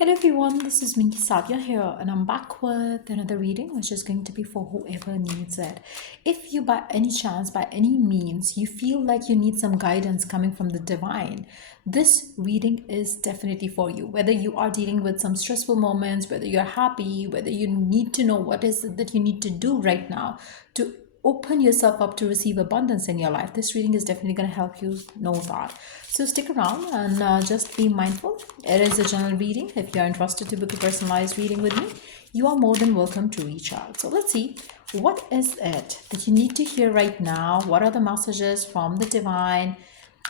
Hello everyone, this is me, Sadia here, and I'm back with another reading, which is going to be for whoever needs it. If you, by any chance, by any means, you feel like you need some guidance coming from the divine, this reading is definitely for you. Whether you are dealing with some stressful moments, whether you're happy, whether you need to know what is it that you need to do right now to open yourself up to receive abundance in your life. This reading is definitely going to help you know that. So stick around and just be mindful. It is a general reading. If you're interested to book a personalized reading with me, you are more than welcome to reach out. So let's see, what is it that you need to hear right now? What are the messages from the divine?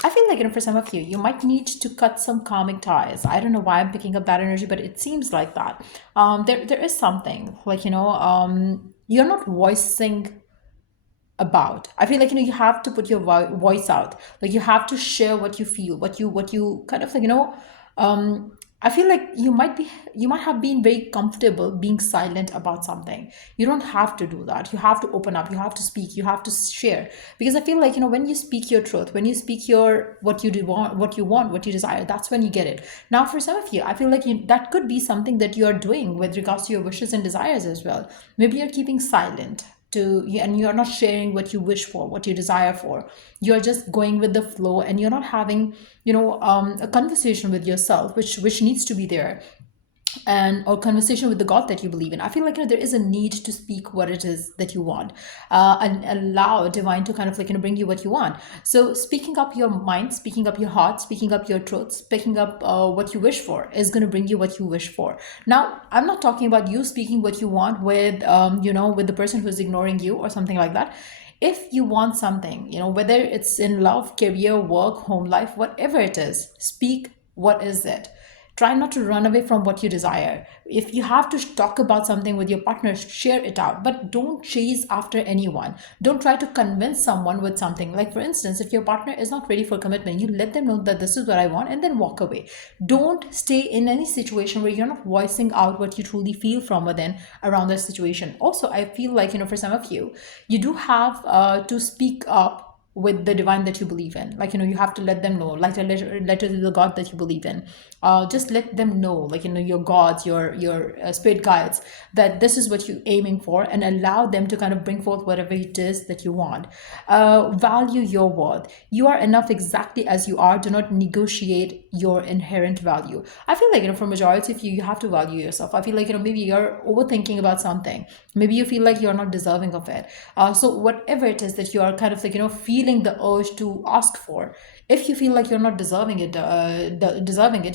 I feel like, for some of you, you might need to cut some karmic ties. I don't know why I'm picking up that energy, but it seems like that. There is something like, you're not voicing about. I feel like, you have to put your voice out. Like, you have to share what you feel, what you kind of like, I feel like you might have been very comfortable being silent about something. You don't have to do that. You have to open up, you have to speak, you have to share. Because I feel like, when you speak your truth, when you speak your what you do want, what you desire, that's when you get it. Now for some of you, I feel like that could be something that you are doing with regards to your wishes and desires as well. Maybe you're keeping silent and you're not sharing what you wish for, what you desire for. You're just going with the flow, and you're not having, a conversation with yourself, which needs to be there, and or conversation with the God that you believe in. I feel like, there is a need to speak what it is that you want, and allow divine to kind of like, bring you what you want. So speaking up your mind, speaking up your heart, speaking up your truth, speaking up what you wish for is going to bring you what you wish for. Now I'm not talking about you speaking what you want with with the person who's ignoring you or something like that. If you want something, whether it's in love, career, work, home life, whatever it is, speak what is it. Try not to run away from what you desire. If you have to talk about something with your partner, share it out, but don't chase after anyone. Don't try to convince someone with something. Like, for instance, if your partner is not ready for commitment, you let them know that this is what I want and then walk away. Don't stay in any situation where you're not voicing out what you truly feel from within around that situation. Also, I feel like, for some of you, you do have to speak up with the divine that you believe in. Like, you have to let them know, like a letter to the God that you believe in. Just let them know, like, your gods, your spirit guides, that this is what you're aiming for, and allow them to kind of bring forth whatever it is that you want. Value your worth. You are enough exactly as you are. Do not negotiate your inherent value. I feel like, for majority of you, you have to value yourself. I feel like, maybe you're overthinking about something. Maybe you feel like you're not deserving of it. So whatever it is that you are kind of like, feeling the urge to ask for, if you feel like you're not deserving it,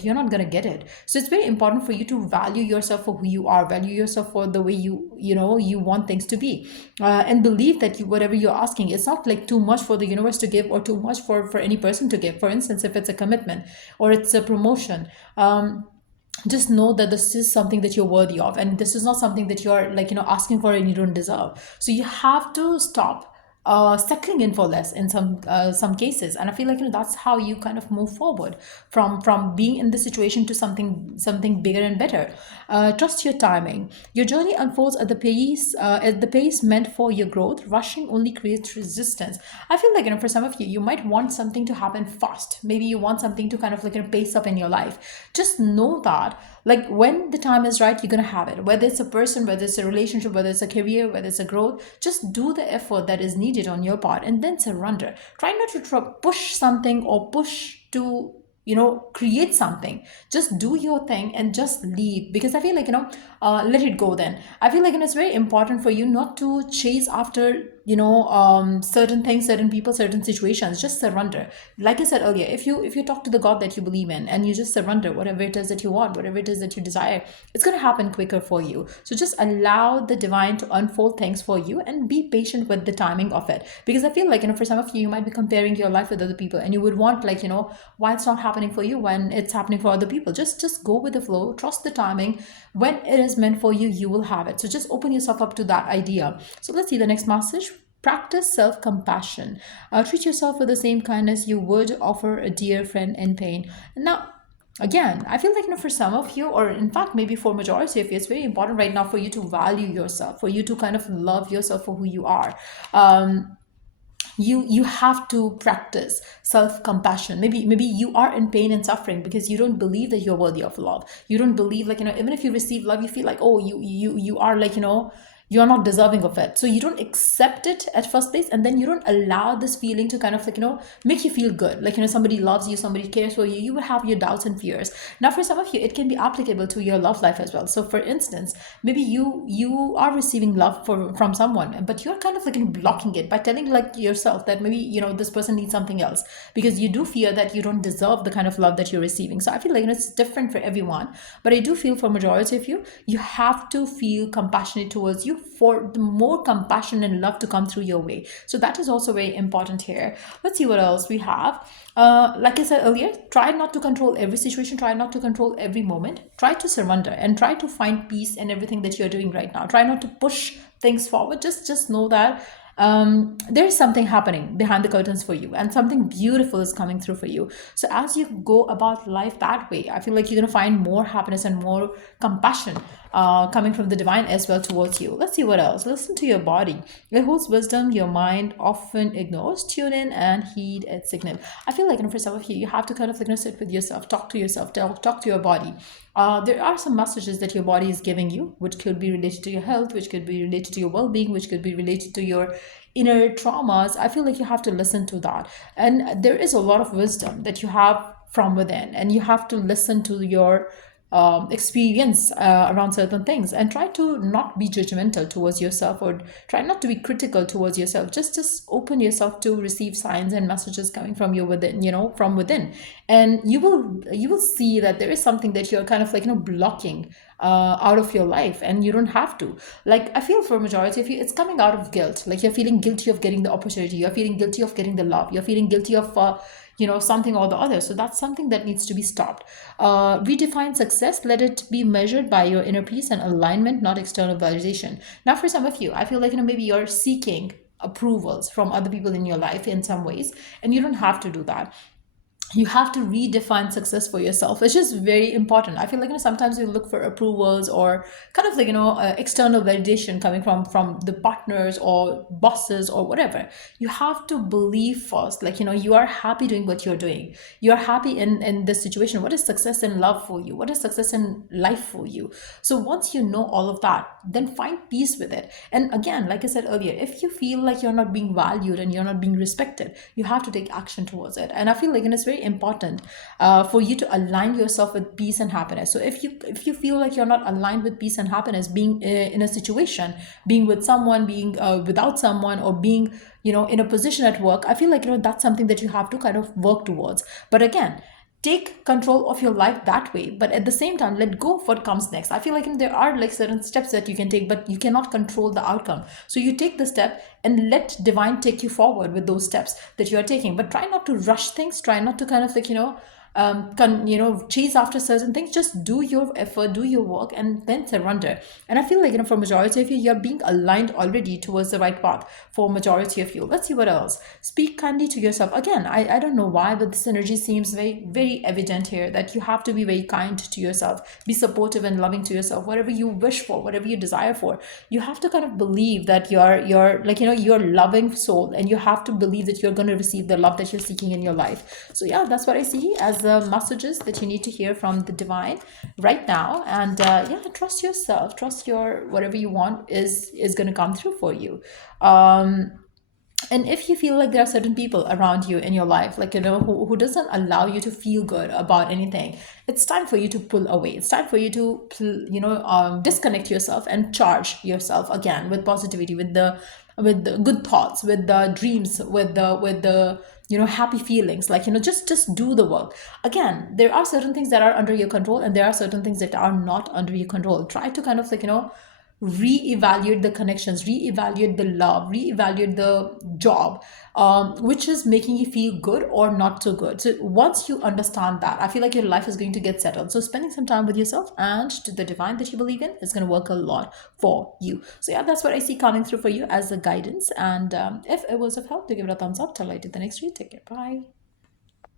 you're not going to get it. So it's very important for you to value yourself for who you are, value yourself for the way you want things to be, and believe that whatever you're asking, it's not like too much for the universe to give, or too much for any person to give. For instance, if it's a commitment or it's a promotion, just know that this is something that you're worthy of, and this is not something that you're like, asking for and you don't deserve. So you have to stop settling in for less in some cases. And I feel like, that's how you kind of move forward from being in this situation to something bigger and better. Trust your timing. Your journey unfolds at the pace meant for your growth. Rushing only creates resistance. I feel like, for some of you, you might want something to happen fast. Maybe you want something to kind of like, pace up in your life. Just know that, like, when the time is right, you're gonna have it. Whether it's a person, whether it's a relationship, whether it's a career, whether it's a growth, just do the effort that is needed on your part, and then surrender. Try not to push something, or push to create something. Just do your thing and just leave. Because I feel like, let it go. Then I feel like, it's very important for you not to chase after certain things, certain people, certain situations. Just surrender. Like I said earlier, if you talk to the God that you believe in, and you just surrender whatever it is that you want, whatever it is that you desire, it's going to happen quicker for you. So just allow the divine to unfold things for you, and be patient with the timing of it. Because I feel like, for some of you, you might be comparing your life with other people, and you would want, like, why it's not happening for you when it's happening for other people. Just go with the flow, trust the timing. When it is meant for you, you will have it. So just open yourself up to that idea. So let's see the next message. Practice self-compassion. Treat yourself with the same kindness you would offer a dear friend in pain. Now, again, I feel like, for some of you, or in fact maybe for majority of you, it's very important right now for you to value yourself, for you to kind of love yourself for who you are. you have to practice self-compassion. Maybe you are in pain and suffering because you don't believe that you're worthy of love. You don't believe, like, even if you receive love, you feel like, oh, you are, like, you are not deserving of it, so you don't accept it at first place, and then you don't allow this feeling to kind of, like, make you feel good, like, somebody loves you, somebody cares for you. You will have your doubts and fears. Now for some of you, it can be applicable to your love life as well. So for instance, maybe you are receiving love from someone, but you're kind of, like, blocking it by telling, like, yourself that maybe, this person needs something else, because you do fear that you don't deserve the kind of love that you're receiving. So I feel like, it's different for everyone, but I do feel for majority of you, you have to feel compassionate towards you for the more compassion and love to come through your way. So that is also very important here. Let's see what else we have. Like I said earlier, try not to control every situation, try not to control every moment, try to surrender and try to find peace in everything that you're doing right now. Try not to push things forward. Just know that there's something happening behind the curtains for you, and something beautiful is coming through for you. So as you go about life that way, I feel like you're going to find more happiness and more compassion coming from the divine as well towards you. Let's see what else. Listen to your body. It holds wisdom your mind often ignores. Tune in and heed its signal. I feel like, for some of you, you have to kind of, like, sit with yourself, talk to yourself, talk to your body. There are some messages that your body is giving you, which could be related to your health, which could be related to your well-being, which could be related to your inner traumas. I feel like you have to listen to that. And there is a lot of wisdom that you have from within, and you have to listen to your experience around certain things, and try to not be judgmental towards yourself, or try not to be critical towards yourself. Just open yourself to receive signs and messages coming from you within, from within. And you will see that there is something that you're kind of, like, blocking out of your life, and you don't have to. Like, I feel for majority of you, it's coming out of guilt. Like, you're feeling guilty of getting the opportunity, you're feeling guilty of getting the love, you're feeling guilty of something or the other. So that's something that needs to be stopped. Redefine success. Let it be measured by your inner peace and alignment, not external validation. Now for some of you, I feel like, maybe you're seeking approvals from other people in your life in some ways, and you don't have to do that. You have to redefine success for yourself. It's just very important. I feel like, sometimes you look for approvals, or kind of, like, external validation coming from the partners or bosses or whatever. You have to believe first, like, you are happy doing what you're doing. You're happy in this situation. What is success in love for you? What is success in life for you? So once you know all of that, then find peace with it. And again, like I said earlier, if you feel like you're not being valued and you're not being respected, you have to take action towards it. And I feel like, it's very important for you to align yourself with peace and happiness. So if you feel like you're not aligned with peace and happiness, being in a situation, being with someone, being without someone, or being in a position at work, I feel like, that's something that you have to kind of work towards. But again, take control of your life that way, but at the same time, let go of what comes next. I feel like, there are, like, certain steps that you can take, but you cannot control the outcome. So you take the step and let divine take you forward with those steps that you are taking. But try not to rush things. Try not to kind of, like, chase after certain things. Just do your effort, do your work, and then surrender. And I feel like, for majority of you, you're being aligned already towards the right path. For majority of you, let's see what else. Speak kindly to yourself. Again, I don't know why, but this energy seems very, very evident here, that you have to be very kind to yourself, be supportive and loving to yourself. Whatever you wish for, whatever you desire for, you have to kind of believe that you're like, you're loving soul, and you have to believe that you're going to receive the love that you're seeking in your life. So yeah, that's what I see as the messages that you need to hear from the divine right now. And yeah, trust yourself, trust your whatever you want is going to come through for you. And if you feel like there are certain people around you in your life, like, who doesn't allow you to feel good about anything, it's time for you to pull away. It's time for you to disconnect yourself and charge yourself again with positivity, with the good thoughts, with the dreams, with the happy feelings. Like, just do the work. Again, there are certain things that are under your control, and there are certain things that are not under your control. Try to kind of, like, reevaluate the connections, reevaluate the love, reevaluate the job, which is making you feel good or not so good. So once you understand that, I feel like your life is going to get settled. So spending some time with yourself and to the divine that you believe in is going to work a lot for you. So yeah, that's what I see coming through for you as a guidance. And if it was of help, to give it a thumbs up. Till I do the next read. Take care. Bye.